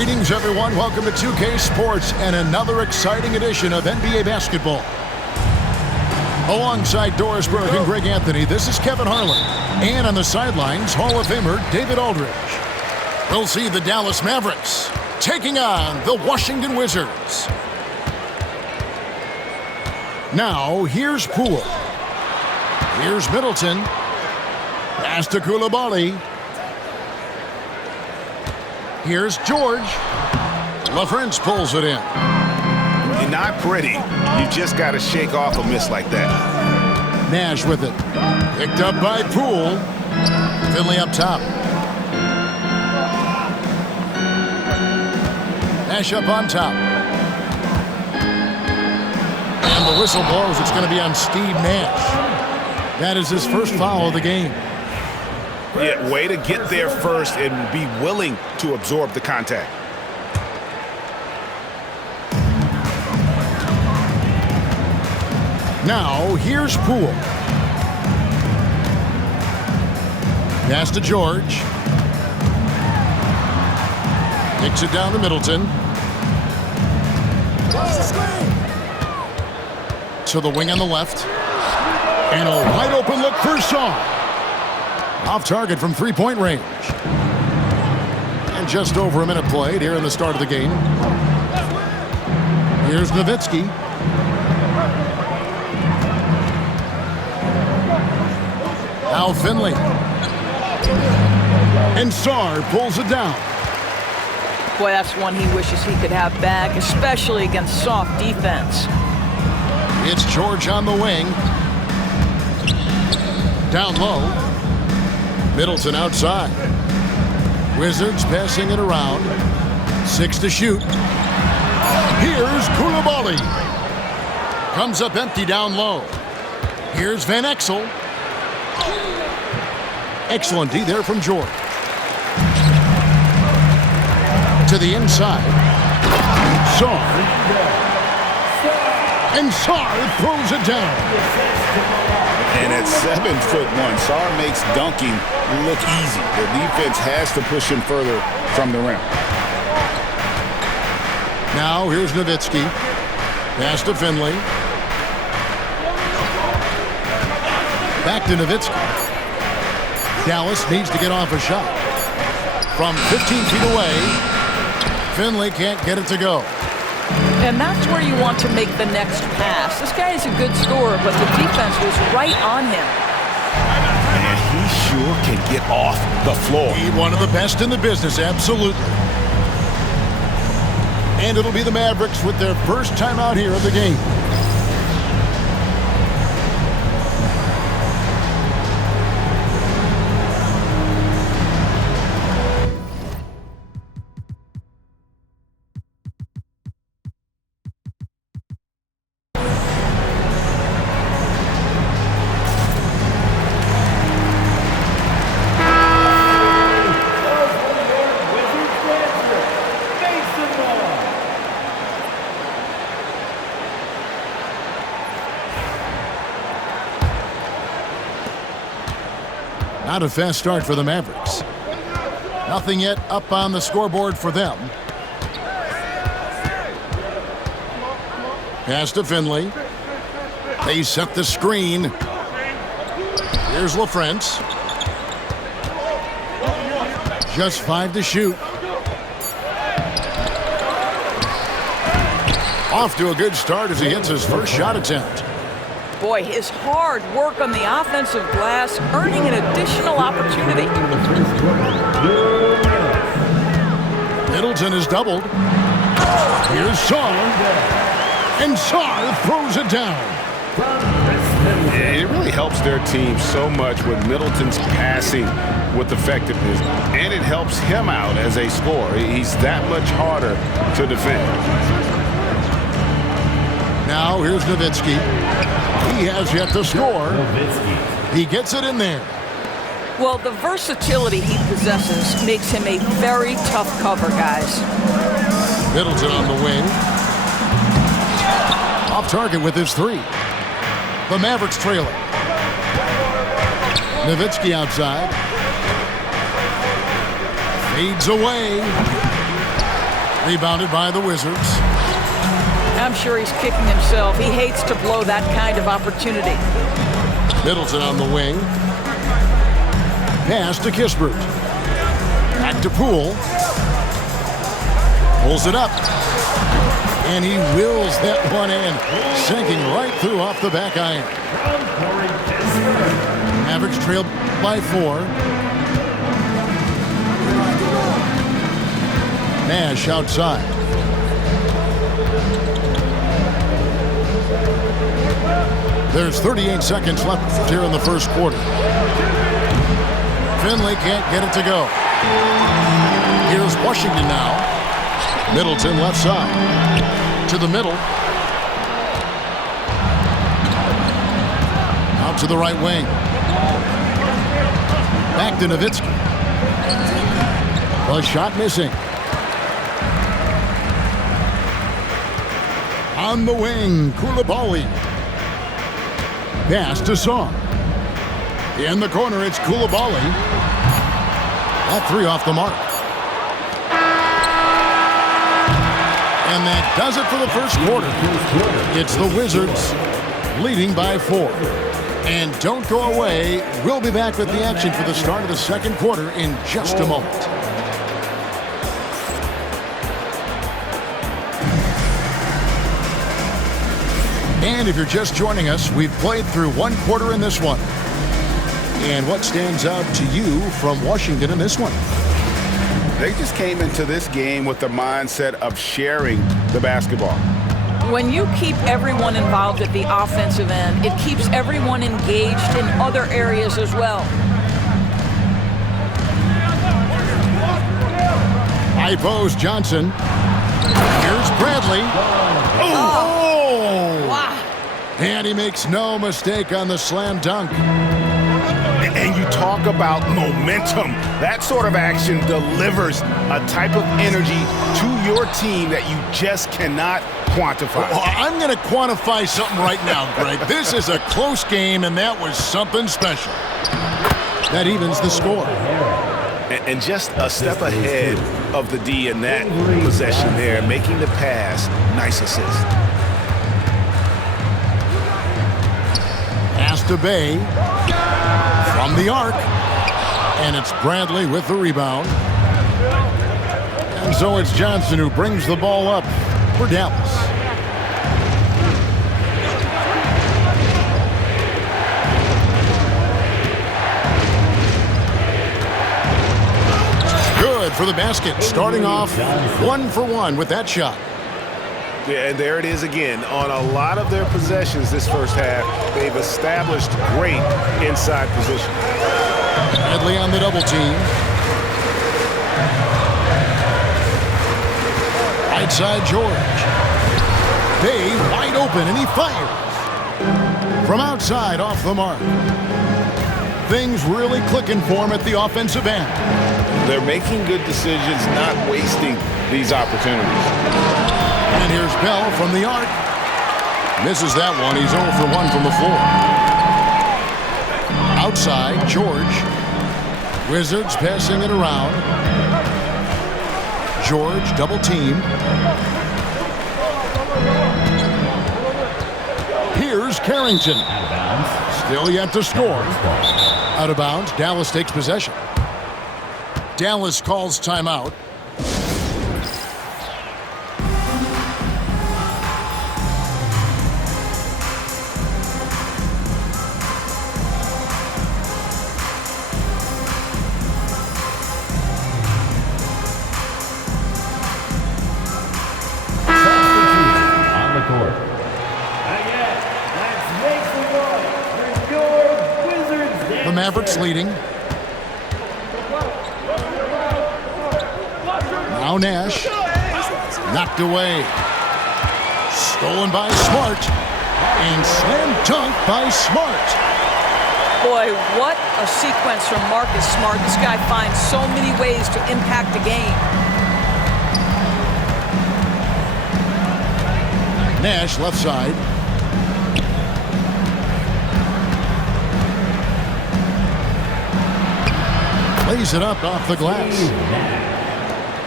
Greetings, everyone. Welcome to 2K Sports and another exciting edition of NBA basketball. Alongside Doris Burke and Greg Anthony, this is Kevin Harlan. And on the sidelines, Hall of Famer David Aldridge. We'll see the Dallas Mavericks taking on the Washington Wizards. Now, here's Poole. Here's Middleton. Pass to Coulibaly. Here's George. LaFrance pulls it in. You're not pretty. You just got to shake off a miss like that. Nash with it. Picked up by Poole. Finley up top. Nash up on top. And the whistle blows. It's going to be on Steve Nash. That is his first foul of the game. Yeah, way to get there first and be willing to absorb the contact. Now, here's Poole. Pass to George. Kicks it down to Middleton. To the wing on the left. And a wide open look for Sarr. Off target from three-point range. And just over a minute played here in the start of the game. Here's Nowitzki. Now Finley. And Sarr pulls it down. Boy, that's one he wishes he could have back, especially against soft defense. It's George on the wing. Down low. Middleton outside. Wizards passing it around. 6 to shoot. Here's Coulibaly. Comes up empty down low. Here's Van Exel. Excellent D there from George. To the inside. Sarr. And Sarr throws it down. And at 7'1", Sarr makes dunking look easy. The defense has to push him further from the rim. Now here's Nowitzki. Pass to Finley. Back to Nowitzki. Dallas needs to get off a shot. From 15 feet away, Finley can't get it to go. And that's where you want to make the next pass. This guy is a good scorer, but the defense was right on him. And he sure can get off the floor. He's one of the best in the business, absolutely. And it'll be the Mavericks with their first time out here of the game. Not a fast start for the Mavericks. Nothing yet up on the scoreboard for them. Pass to Finley. They set the screen. Here's LaFrance. Just 5 to shoot. Off to a good start as he hits his first shot attempt. Boy, his hard work on the offensive glass, earning an additional opportunity. Middleton is doubled. Here's Sarr. And Sarr throws it down. It really helps their team so much with Middleton's passing with effectiveness. And it helps him out as a scorer. He's that much harder to defend. Now here's Nowitzki. He has yet to score. He gets it in there. Well, the versatility he possesses makes him a very tough cover, guys. Middleton on the wing. Off target with his 3. The Mavericks trailing. Nowitzki outside. Fades away. Rebounded by the Wizards. I'm sure he's kicking himself. He hates to blow that kind of opportunity. Middleton on the wing. Pass to Kispert. Back to Poole. Pulls it up. And he wills that one in. Sinking right through off the back iron. Mavericks trailed by 4. Nash outside. There's 38 seconds left here in the first quarter. Finley can't get it to go. Here's Washington now. Middleton left side. To the middle. Out to the right wing. Back to Nowitzki. A shot missing. On the wing, Koulibaly. Pass to Sarr. In the corner, it's Koulibaly. That 3 off the mark. And that does it for the first quarter. It's the Wizards leading by 4. And don't go away. We'll be back with the action for the start of the second quarter in just a moment. And if you're just joining us, we've played through one quarter in this one. And what stands out to you from Washington in this one? They just came into this game with the mindset of sharing the basketball. When you keep everyone involved at the offensive end, it keeps everyone engaged in other areas as well. High post, Johnson. Here's Bradley. Wow. And he makes no mistake on the slam dunk. And you talk about momentum. That sort of action delivers a type of energy to your team that you just cannot quantify. Well, I'm going to quantify something right now, Greg. This is a close game, and that was something special. That evens the score. And just a step ahead of the D in that possession there, making the pass. Nice assist. Pass to Bay. From the arc. And it's Bradley with the rebound. And so it's Johnson who brings the ball up for Dallas. Good for the basket. Starting off 1 for 1 with that shot. Yeah, and there it is again. On a lot of their possessions this first half, they've established great inside position. Bradley on the double team. Right side, George. Bay wide open, and he fires. From outside, off the mark. Things really clicking for him at the offensive end. They're making good decisions, not wasting these opportunities. And here's Bell from the arc. Misses that one. He's 0 for 1 from the floor. Outside, George. Wizards passing it around. George double team. Here's Carrington. Still yet to score. Out of bounds. Dallas takes possession. Dallas calls timeout. The Mavericks leading. Now Nash. Knocked away. Stolen by Smart. And slam dunk by Smart. Boy, what a sequence from Marcus Smart. This guy finds so many ways to impact the game. Nash left side. Lays it up off the glass.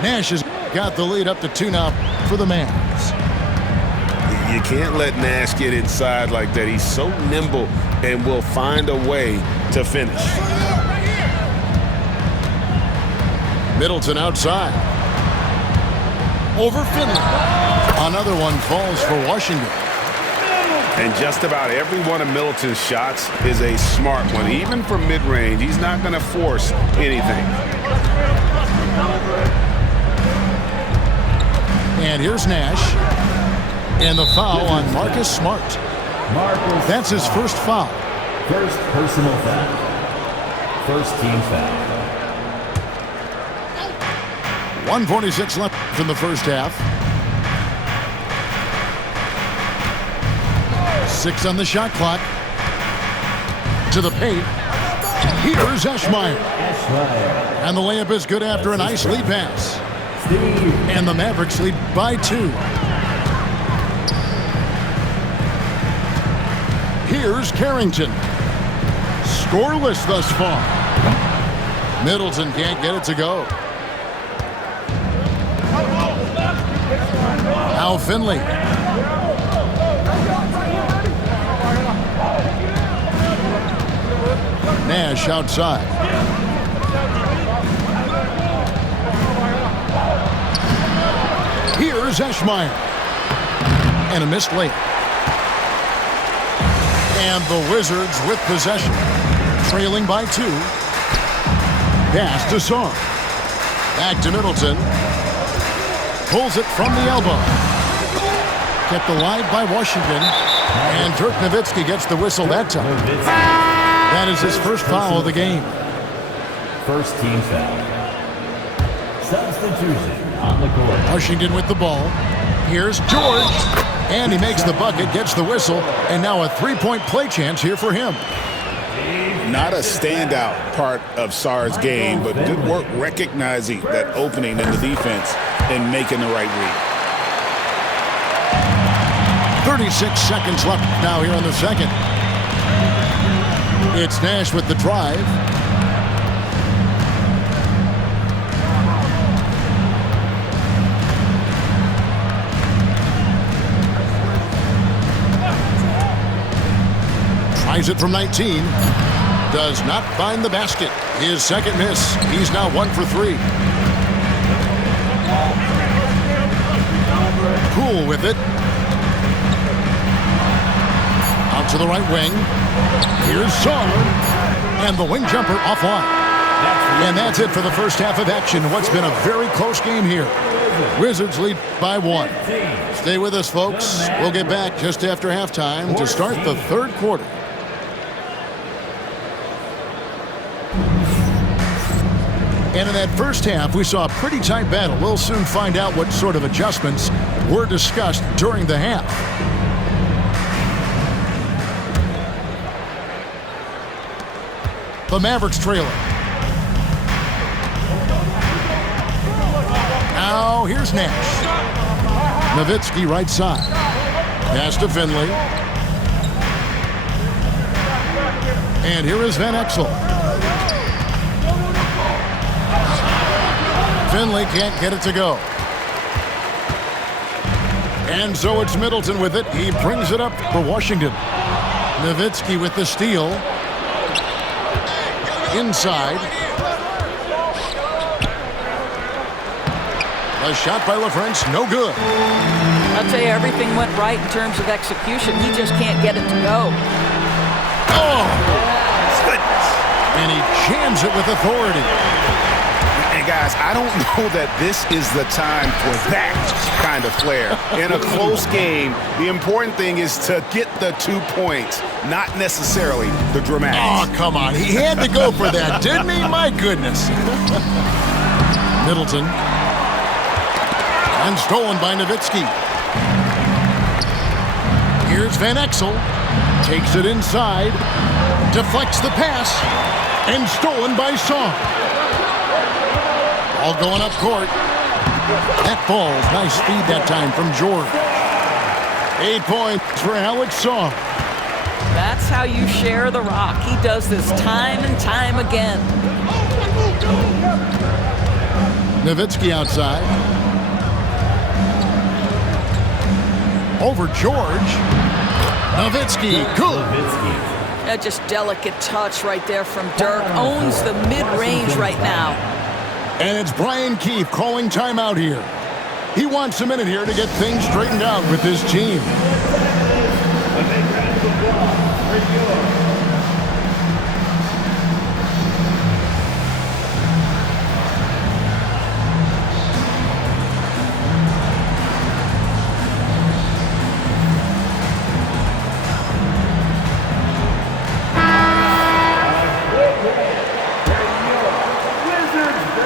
Nash is got the lead up to 2 now for the Mavs. You can't let Nash get inside like that. He's so nimble and will find a way to finish. Middleton outside. Over Finley. Another one falls for Washington. And just about every one of Middleton's shots is a smart one. Even from mid-range, he's not going to force anything. And here's Nash. And the foul on Marcus Smart. That's his first foul. First personal foul. First team foul. 1:46 left in the first half. 6 on the shot clock. To the paint. Here's Eschmeyer. And the layup is good after a nice lead pass. And the Mavericks lead by 2. Here's Carrington. Scoreless thus far. Middleton can't get it to go. Now Finley. Nash outside. Here's Eschmeyer. And a missed layup. And the Wizards with possession. Trailing by 2. Pass to Sarr. Back to Middleton. Pulls it from the elbow. Kept alive by Washington. And Dirk Nowitzki gets the whistle that time. That is his first foul of the game. First team foul. Substitution on the court. Washington with the ball. Here's George. And he makes the bucket, gets the whistle, and now a 3-point play chance here for him. Not a standout part of Sarr's game, but good work recognizing that opening in the defense and making the right read. 36 seconds left now here in the second. It's Nash with the drive. Tries it from 19. Does not find the basket. His second miss. He's now 1 for 3. Cool with it. Out to the right wing. Here's Sarr. And the wing jumper offline. And that's it for the first half of action. What's been a very close game here. Wizards lead by 1. Stay with us, folks. We'll get back just after halftime to start the third quarter. And in that first half, we saw a pretty tight battle. We'll soon find out what sort of adjustments were discussed during the half. The Mavericks trailing. Now here's Nash. Nowitzki right side. Pass to Finley. And here is Van Exel. Finley can't get it to go. And so it's Middleton with it. He brings it up for Washington. Nowitzki with the steal. Inside. A shot by LaFrance, no good. I'll tell you, everything went right in terms of execution. He just can't get it to go. Oh! Goodness. And he jams it with authority. And guys, I don't know that this is the time for that kind of flair. In a close game, the important thing is to get the 2 points, not necessarily the dramatics. Oh, come on. He had to go for that, didn't he? My goodness. Middleton. And stolen by Nowitzki. Here's Van Exel. Takes it inside. Deflects the pass. And stolen by Sarr. All going up court. That falls. Nice feed that time from George. 8 points for Alex Sarr. That's how you share the rock. He does this time and time again. Nowitzki outside. Over George. Nowitzki, good. Just delicate touch right there from Dirk. Owns the mid-range right now. And it's Brian Keefe calling timeout here. He wants a minute here to get things straightened out with his team.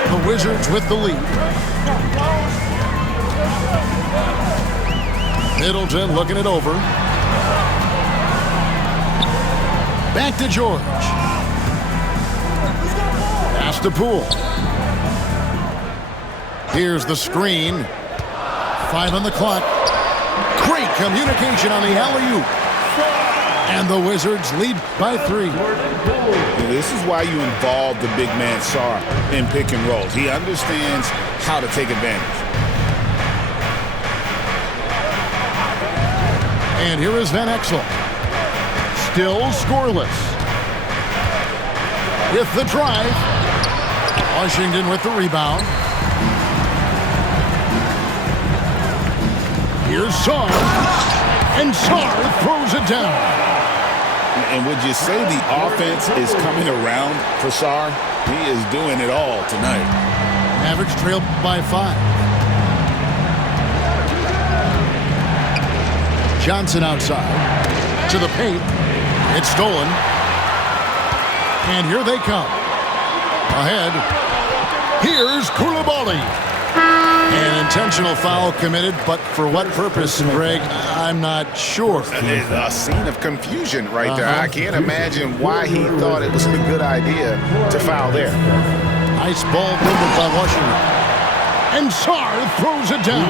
The Wizards with the lead. Middleton looking it over. Back to George. Pass to Poole. Here's the screen. 5 on the clock. Great communication on the alley-oop. And the Wizards lead by 3. This is why you involve the big man Sarr in pick and rolls. He understands how to take advantage. And here is Van Exel. Still scoreless. With the drive. Washington with the rebound. Here's Sarr. And Sarr throws it down. And would you say the offense is coming around for Sarr? He is doing it all tonight. Mavericks trail by 5. Johnson outside. To the paint. It's stolen. And here they come. Ahead. Here's Koulibaly. An intentional foul committed, but for what purpose, Greg, I'm not sure. There's a scene of confusion right there. I can't imagine why he thought it was a good idea to foul there. Nice ball movement by Washington. And Sarr throws it down.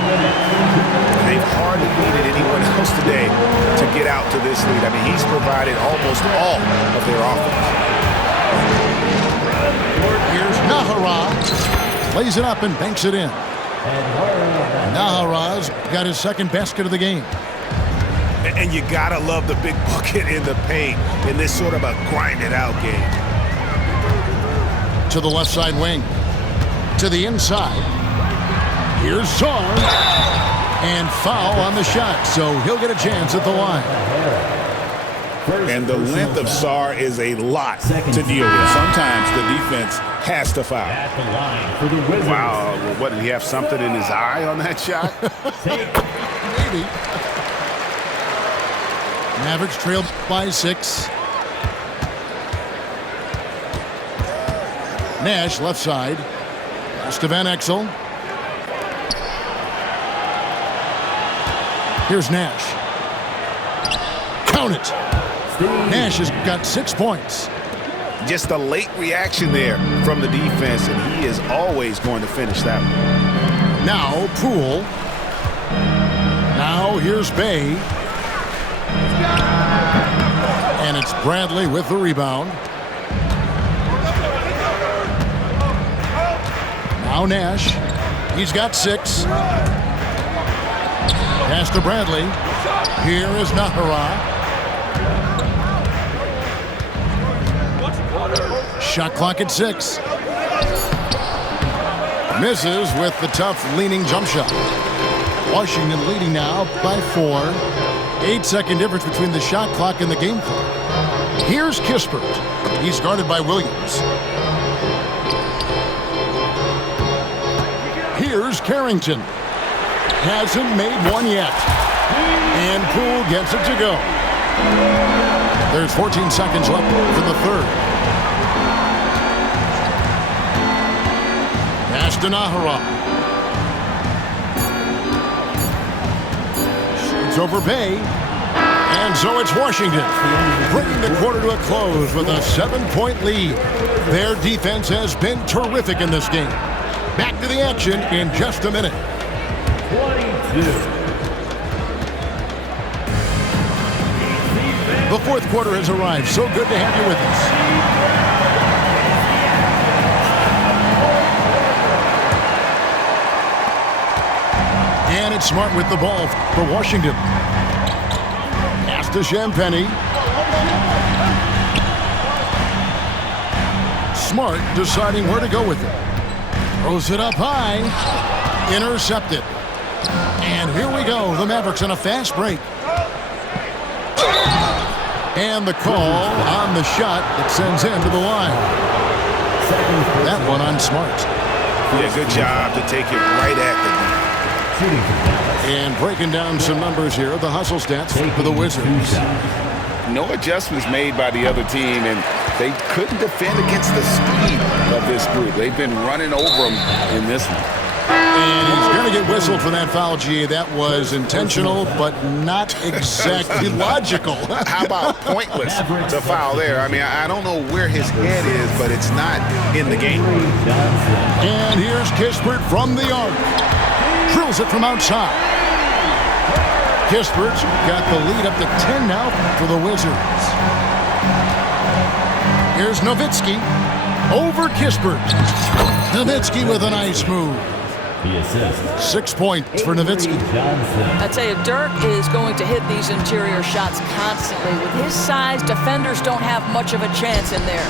They've hardly needed anyone else today to get out to this lead. I mean, he's provided almost all of their offense. Here's Nahara. Lays it up and banks it in. Nahara's got his second basket of the game. And you gotta love the big bucket in the paint in this sort of a grinded-out game. To the left side wing. To the inside. Here's Sarr. And foul on the shot, so he'll get a chance at the line. And the length of Sarr is a lot to deal with. Sometimes the defense has to foul. Wow, what, did he have something in his eye on that shot? Maybe. Mavericks trail by 6. Nash left side. Pass to Van Exel. Here's Nash. Count it. Nash has got 6 points. Just a late reaction there from the defense, and he is always going to finish that one. Now Poole. Now here's Bay. And it's Bradley with the rebound. Now Nash. He's got 6. Pass to Bradley. Here is Nahara. Shot clock at 6. Misses with the tough leaning jump shot. Washington leading now by 4. 8-second difference between the shot clock and the game clock. Here's Kispert. He's guarded by Williams. Here's Carrington. Hasn't made one yet. And Poole gets it to go. There's 14 seconds left for the third. Pass to Nahara. Shoots over Bay. And so it's Washington, bringing the quarter to a close with a 7-point lead. Their defense has been terrific in this game. Back to the action in just a minute. 22. The fourth quarter has arrived. So good to have you with us. And it's Smart with the ball for Washington. to Champagny. Smart deciding where to go with it. Throws it up high. Intercepted. And here we go. The Mavericks on a fast break. And the call on the shot that sends him to the line. That one on Smart. Yeah, good job to take it right at the And breaking down some numbers here, the hustle stats for the Wizards. no adjustments made by the other team, and they couldn't defend against the speed of this group. They've been running over them in this one. And he's going to get whistled for that foul, G. That was intentional, but not exactly logical. How about pointless to foul there? I mean, I don't know where his head is, but it's not in the game. And here's Kispert from the arc. Drills it from outside. Kispert's got the lead up to 10 now for the Wizards. Here's Nowitzki over Kispert. Nowitzki with a nice move. The assist. 6 points for Nowitzki. I tell you, Dirk is going to hit these interior shots constantly. With his size, defenders don't have much of a chance in there.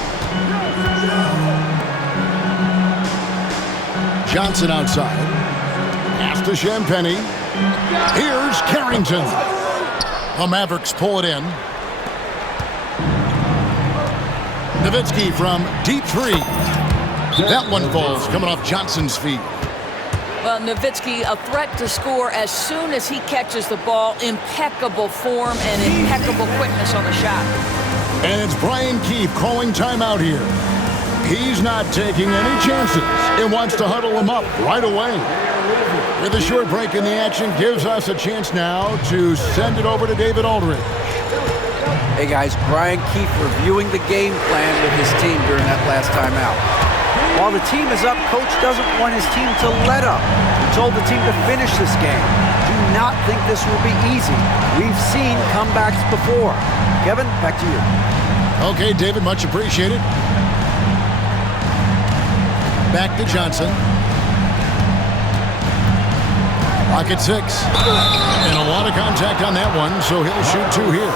Johnson outside. Pass to Champagny. Here's Carrington. The Mavericks pull it in. Nowitzki from deep three. That one falls coming off Johnson's feet. Well, Nowitzki, a threat to score as soon as he catches the ball. Impeccable form and impeccable quickness on the shot. And it's Brian Keefe calling timeout here. He's not taking any chances and wants to huddle him up right away. With a short break in the action, gives us a chance now to send it over to David Aldridge. Hey guys, Brian Keefe reviewing the game plan with his team during that last timeout. While the team is up, coach doesn't want his team to let up. He told the team to finish this game. Do not think this will be easy. We've seen comebacks before. Kevin, back to you. Okay, David, much appreciated. Back to Johnson. Rocket 6. And a lot of contact on that one, so he'll shoot 2 here.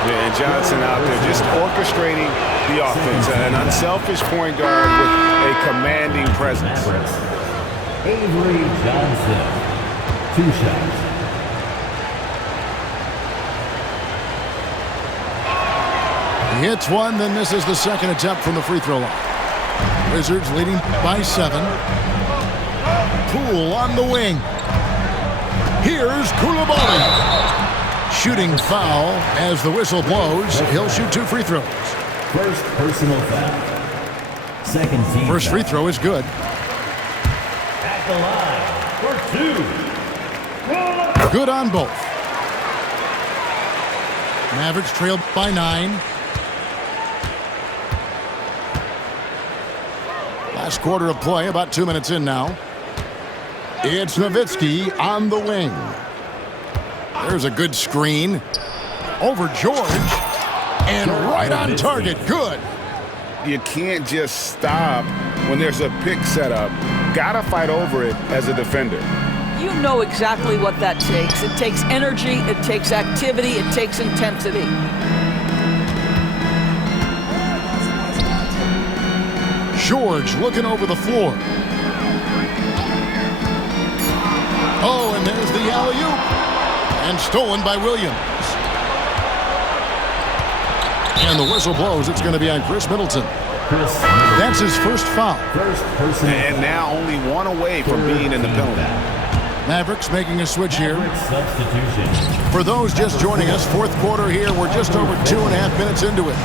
Yeah, and Johnson out there just orchestrating the offense. An unselfish point guard with a commanding presence. Avery Johnson. 2 shots. He hits one, then misses the second attempt from the free throw line. Wizards leading by 7. Poole on the wing. Here's Koulibaly. Shooting foul as the whistle blows. He'll shoot 2 free throws. First personal foul. Second team. First free throw is good. At the line for 2. Good on both. Mavericks trailed by 9. Last quarter of play, about 2 minutes in now. It's Nowitzki on the wing. There's a good screen. Over George. And right on target. Good. You can't just stop when there's a pick set up. Gotta fight over it as a defender. You know exactly what that takes. It takes energy, it takes activity, it takes intensity. George looking over the floor. Oh, and there's the alley-oop. And stolen by Williams. And the whistle blows. It's going to be on Chris Middleton. That's his first foul. And now only 1 away from being in the penalty. Mavericks making a switch here. For those just joining us, fourth quarter here. We're just over 2.5 minutes into it.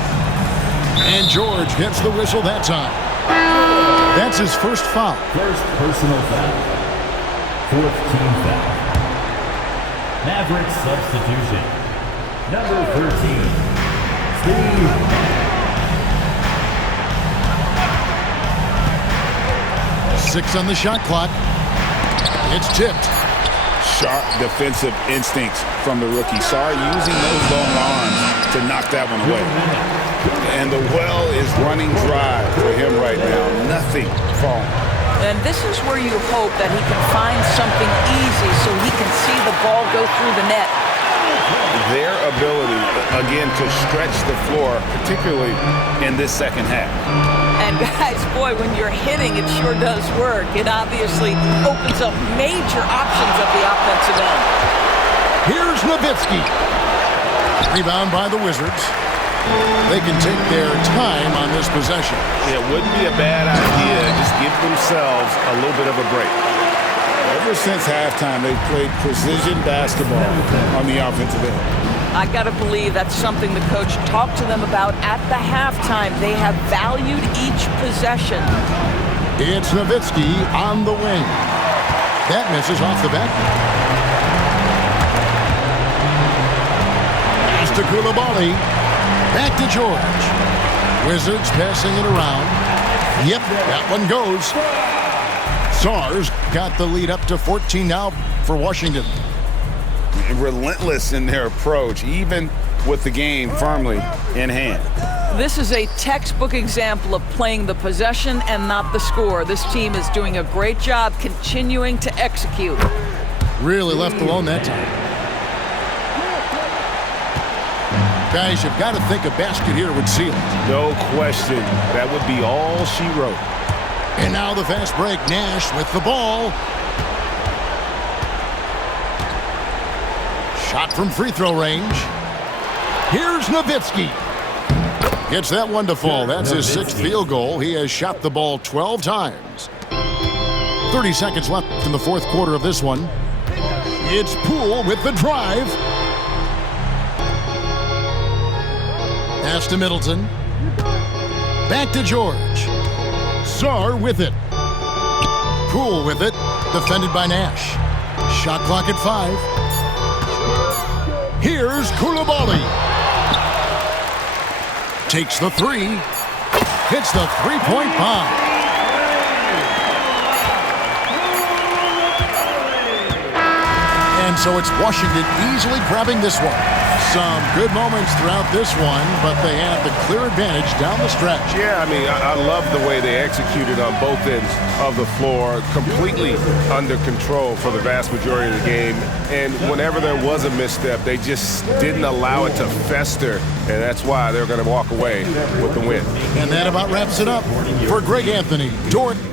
And George gets the whistle that time. That's his first foul. First personal foul. Fourth team foul. Mavericks substitution. Number 13, Steve. 6 on the shot clock. It's tipped. Sharp defensive instincts from the rookie. Sarr using those long arms to knock that one away. And the well is running dry for him right now. Nothing falling. And this is where you hope that he can find something easy so he can see the ball go through the net. their ability, again, to stretch the floor, particularly in this second half. And guys, boy, when you're hitting, it sure does work. It obviously opens up major options at the offensive end. Here's Nowitzki. Rebound by the Wizards. They can take their time on this possession. It wouldn't be a bad idea. Just give themselves a little bit of a break. Ever since halftime, they've played precision basketball on the offensive end. I got to believe that's something the coach talked to them about at the halftime. They have valued each possession. It's Nowitzki on the wing. That misses off the back. Pass to Coulibaly. Back to George. Wizards passing it around. Yep, that one goes. Sarr's got the lead up to 14 now for Washington. Relentless in their approach, even with the game firmly in hand. This is a textbook example of playing the possession and not the score. This team is doing a great job continuing to execute. Really left alone that time. Guys, you've got to think a basket here would seal it. No question. That would be all she wrote. And now the fast break. Nash with the ball. Shot from free throw range. Here's Nowitzki. Gets that one to fall. That's his 6th field goal. He has shot the ball 12 times. 30 seconds left in the 4th quarter of this one. It's Poole with the drive. Pass to Middleton. Back to George. Sarr with it. Poole with it. Defended by Nash. Shot clock at 5. Here's Coulibaly. Takes the 3. Hits the three-point bomb. And so it's Washington easily grabbing this one. Some good moments throughout this one, but they have the clear advantage down the stretch. Yeah, I mean, I love the way they executed on both ends of the floor, completely under control for the vast majority of the game. And whenever there was a misstep, they just didn't allow it to fester, and that's why they're going to walk away with the win. And that about wraps it up. For Greg Anthony, Jordan